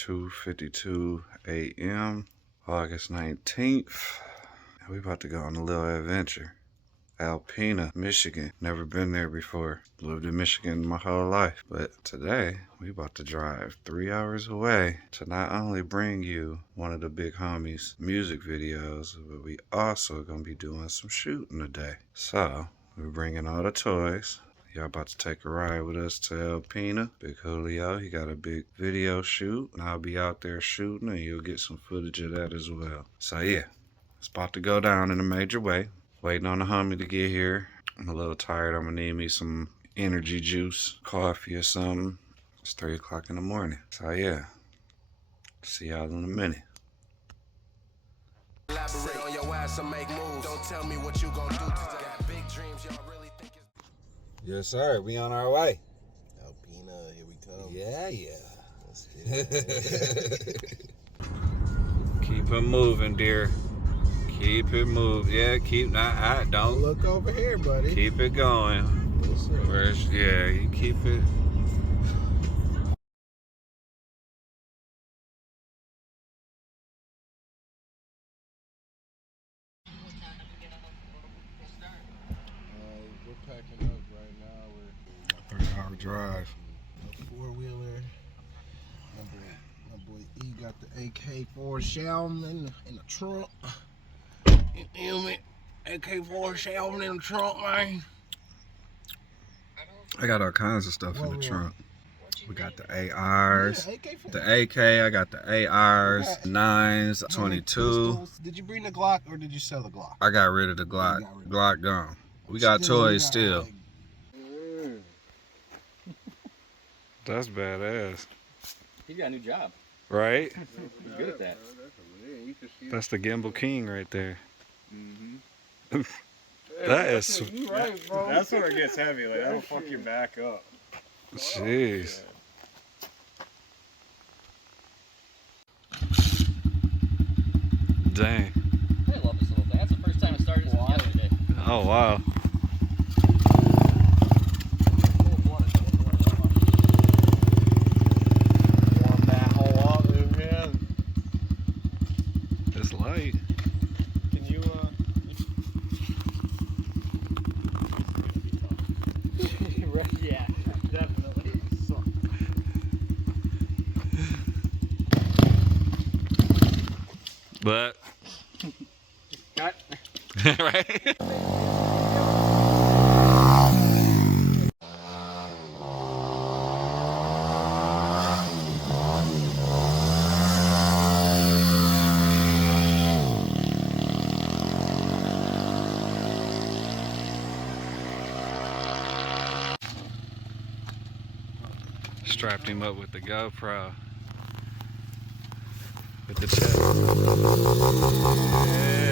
2:52 a.m. August 19th. We about to go on a little adventure. Alpena, Michigan. Never been there before. Lived in Michigan my whole life. But today, we about to drive 3 hours away to not only bring you one of the big homies' music videos, but we also gonna be doing some shooting today. So, we're bringing all the toys. Y'all about to take a ride with us to Alpena. Big Julio, he got a big video shoot, and I'll be out there shooting, and you'll get some footage of that as well. So yeah, it's about to go down in a major way. Waiting on the homie to get here. I'm a little tired. I'm gonna need me some energy juice, coffee or something. It's 3 o'clock in the morning. So yeah, see y'all in a minute. Elaborate on your ass and make moves. Don't tell me what you gonna do today. Got big dreams, y'all really think it's... Yes, sir. We on our way. Alpena, here we come. Yeah. Let's get it. Keep it moving, dear. Keep it moving. Yeah, don't look over here, buddy. Keep it going. Yeah, you keep it. We're packing up right now. We're 3-hour drive. A four-wheeler. My boy E got the AK-4 shell in the trunk. You feel me? AK-4 shell in the trunk, man. I got all kinds of stuff in the trunk. We got the ARs, Yeah, the AK, I got the ARs, 9s, 22. Pistols. Did you bring the Glock or did you sell the Glock? I got rid of the Glock. Glock gone. We got toys still. That's badass. He got a new job. Right? He's good at that. That's the Gimbal King right there. Mm-hmm. That is... Right, bro. That's where it gets heavy. Like, that'll fuck your back up. Jeez. Dang. I love this little thing. That's the first time it started since yesterday. Oh, wow. Warm that hole up, man. It's light. Can you, Yeah, definitely. But... Cut. Right? Strapped him up with the GoPro. With the chest. Yeah.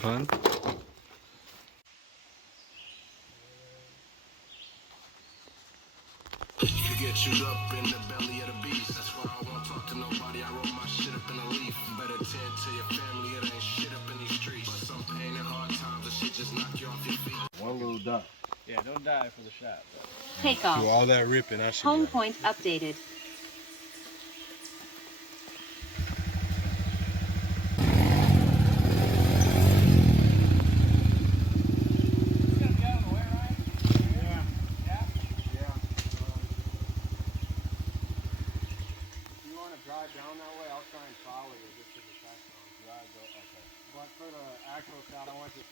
Fun. You get chewed up in the belly of the beast. That's why I won't talk to nobody. I roll my shit up in a leaf. Better tend to your family. It ain't shit up in these streets. But some pain and hard times, the shit just knock you off your feet. one little dot. Yeah, don't die for the shot. Take off. Do all that ripping, I should Home point updated. Drive down that way, I'll try and follow you just to the test zone. Okay. But for the actual shot, I want you.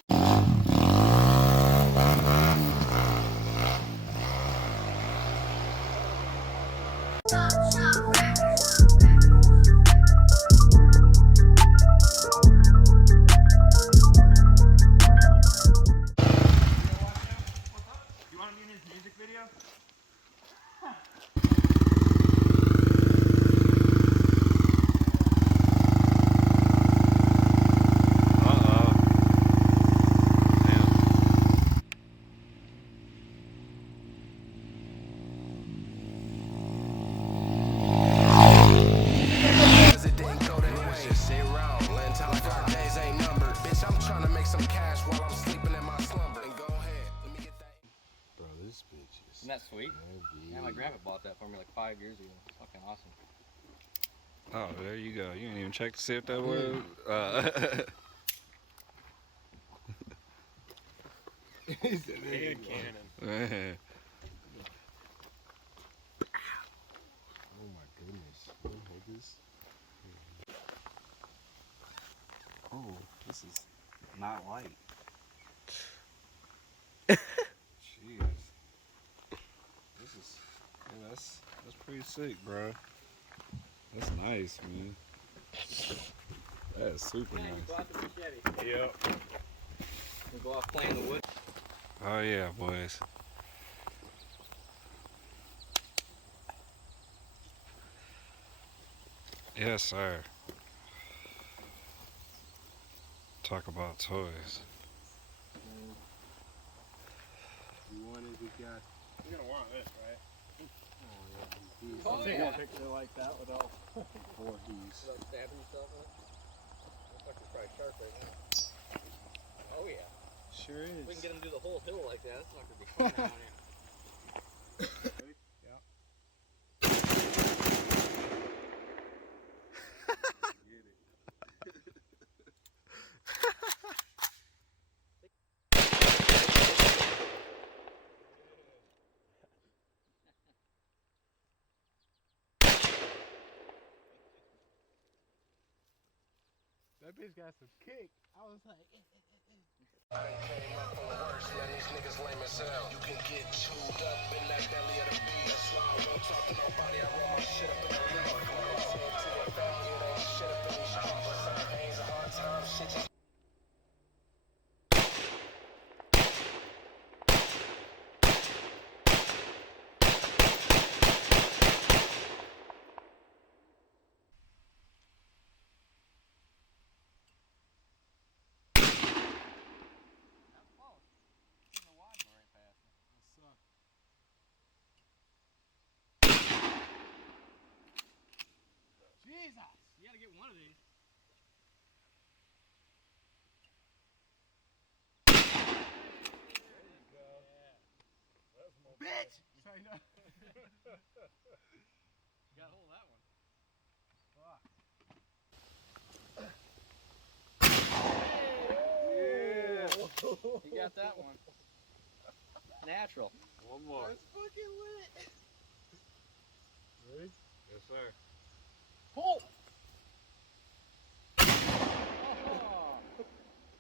Isn't that sweet? Yeah, my grandpa bought that for me like 5 years ago. Fucking awesome. Oh, there you go. You didn't even check to see if that was. Big cannon. Man. Oh my goodness. Hold this. Oh, this is not light. Jeez. This is, yeah, that's pretty sick, bro. That's nice, man. That is super Yeah, you nice. go out the machete. Yep. We go off playing the wood. Oh yeah, boys. Yes, sir. Talk about toys. You want it? We got. You're gonna want this, right? Oh, Take yeah. a picture like that without 4 keys. Without stabbing yourself in it? Looks like it's probably sharp right now. Oh yeah. Sure is. If we can get him to do the whole hill like that, that's not gonna be fun around here. That bitch got some kick. I was like, I done came up on worse, man, these niggas lame as hell. You can get chewed up in that belly of the beast. That's why I won't talk to nobody, I roll my shit up in the leaf. Never said to your family, it ain't shit up in these streets. But some pains and hard times, shit just That's close. Even the wide one right past me. Jesus! You gotta get one of these. Bitch! Say no. You gotta hold that one. Yeah! You got that one. Natural. One more. That's fucking lit! Ready? Yes, sir. Pull! Oh,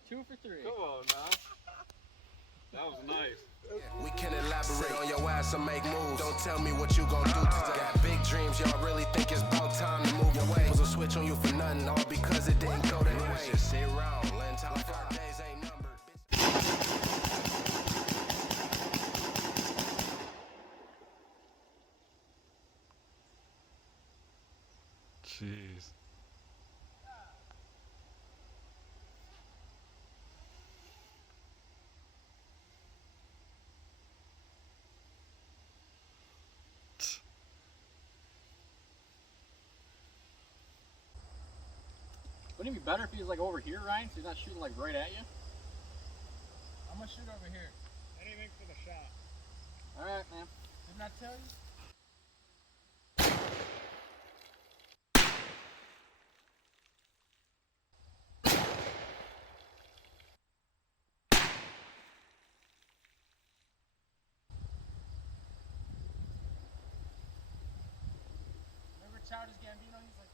2 for 3. Come on now. That was nice. we can elaborate on your ass and make moves. Don't tell me what you gon' do today. Got big dreams, y'all really think it's about time to move away. Was a switch on you for nothing, all because it didn't go their way. Just sit around, letting time like our days ain't numbered. Jeez. Wouldn't it be better if he was like over here, Ryan, so he's not shooting like right at you? I'm gonna shoot over here. Anything for the shot. Alright, man. Didn't I tell you? Remember Childish Gambino? He's like,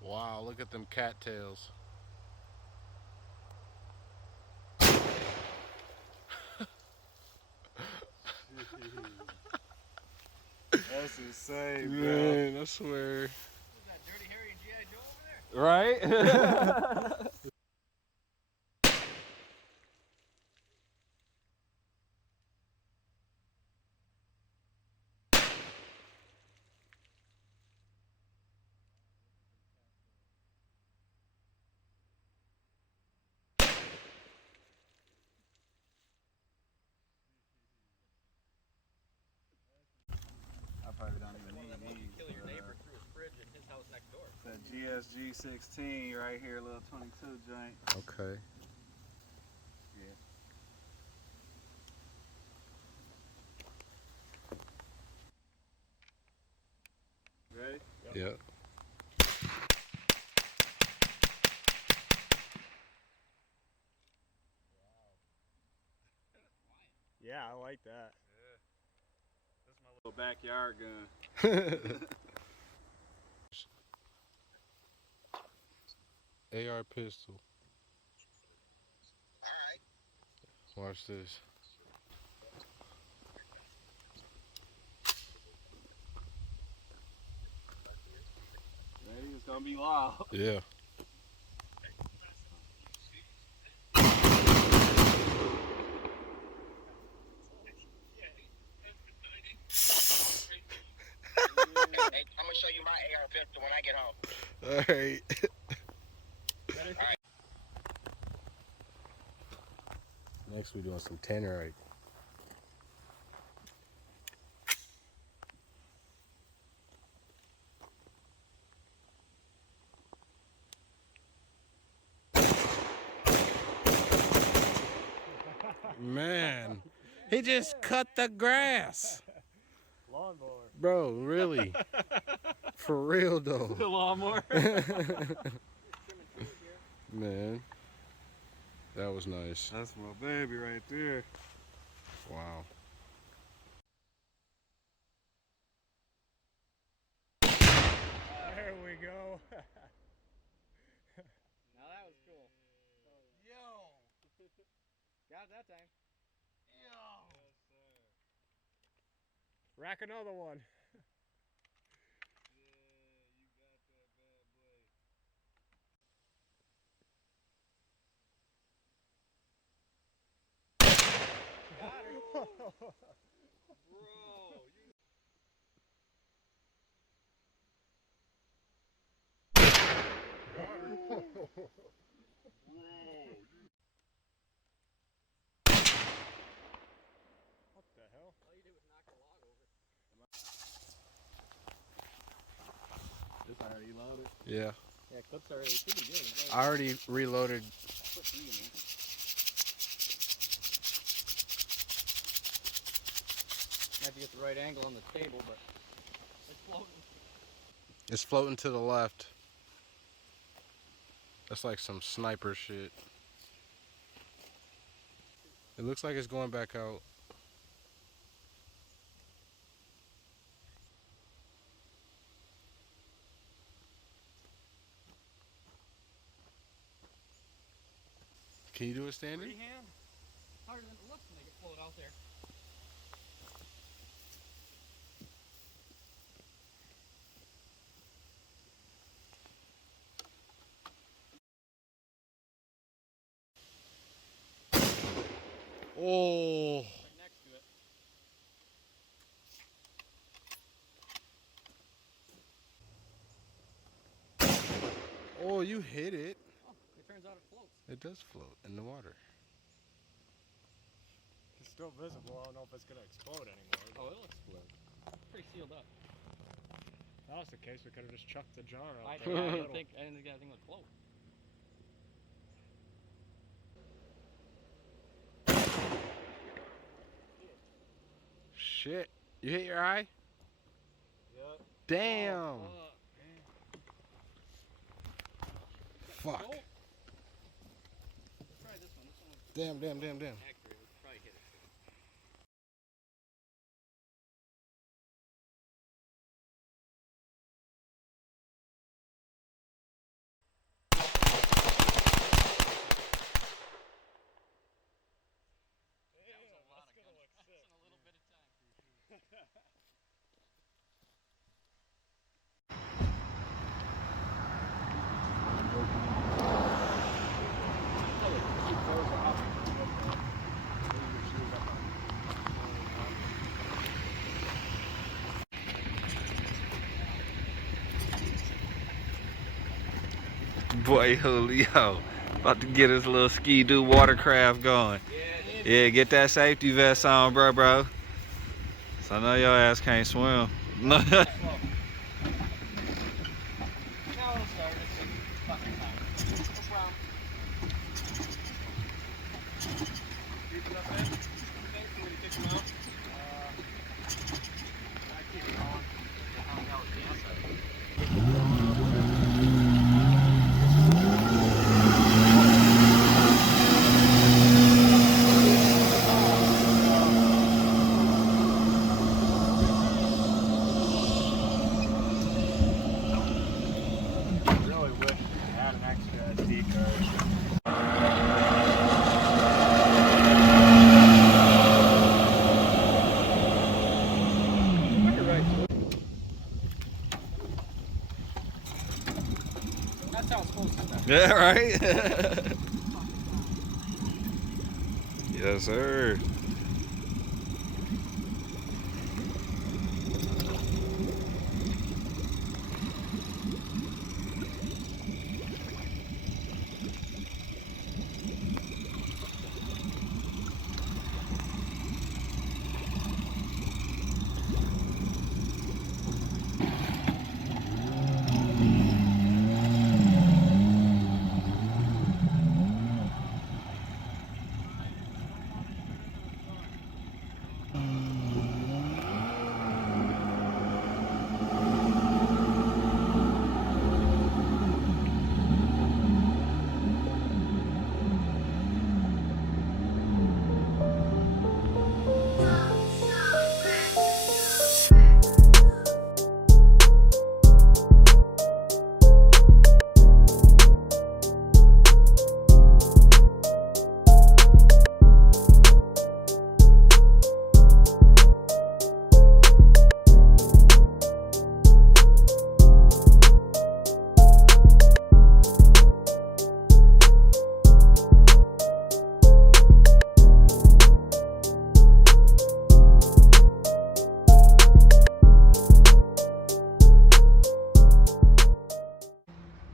wow, look at them cattails. That's insane, bro. Man, I swear. Who's that Dirty Harry and G.I. Joe over there? Right? probably don't even need these. Kill your neighbor through his fridge in his house next door. That GSG 16 right here, little 22 joint. Okay. Ready? Yep. Yeah, I like that. Yeah. That's my little backyard gun. AR pistol. Alright. Watch this. Ready? It's gonna be loud. Yeah. Hey, I'm gonna show you my AR pistol when I get home. Alright. Next we're doing some tannerite. Man, he just cut the grass. Lawnmower. Bro, really? For real though. The lawnmower. Man, that was nice. That's my baby right there. Wow. There we go. Now that was cool. Yo. Got it that time. Yo. Yes, sir. Rack another one. Yeah, you got that bad boy. Got her. Bro, you. What the hell? All you did was knock the log over. This already loaded. Yeah. Yeah, clips already pretty good. I already reloaded. Put 3 in there. Have to get the right angle on the table, but it's floating. It's floating to the left. That's like some sniper shit. It looks like it's going back out. Can you do it standing? Freehand? Harder than it looks when they get float out there. Oh. Right next to it. Oh, you hit it. Oh, it turns out it floats. It does float in the water. It's still visible. I don't know if it's gonna explode anymore. Oh, it'll explode. It's pretty sealed up. If that was the case, we could have just chucked the jar out. I there. didn't think that thing would float. Shit. You hit your eye? Yep. Damn. Oh, Fuck. Let's try this one. This one was Damn. accurate. We could probably hit it. That was a lot of gunshot in a little bit of time. Boy, Julio, about to get his little ski-doo watercraft going. Yeah, get that safety vest on, bro. So I know your ass can't swim. No. Now it'll start. It's just fucking time. No problem. Keep it up there. Thanks for when you kick them out. I keep it going. How the hell is the outside? Really wish I had an extra SD card. That's how it's supposed to be. Yeah, right? Yes, sir.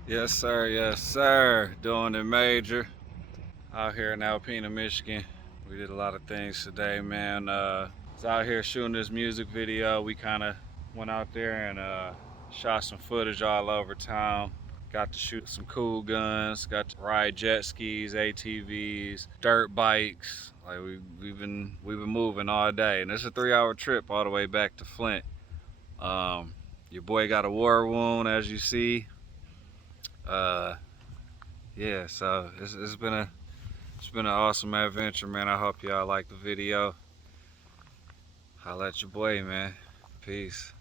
Yes, sir. Yes, sir. Doing it major out here in Alpena, Michigan. We did a lot of things today, man. Was out here shooting this music video. We kind of went out there and shot some footage all over town. Got to shoot some cool guns. Got to ride jet skis, ATVs, dirt bikes. Like we've been moving all day, and it's a 3-hour trip all the way back to Flint. Your boy got a war wound, as you see. Yeah, so it's been an awesome adventure, man. I hope y'all like the video. Holla at your boy, man. Peace.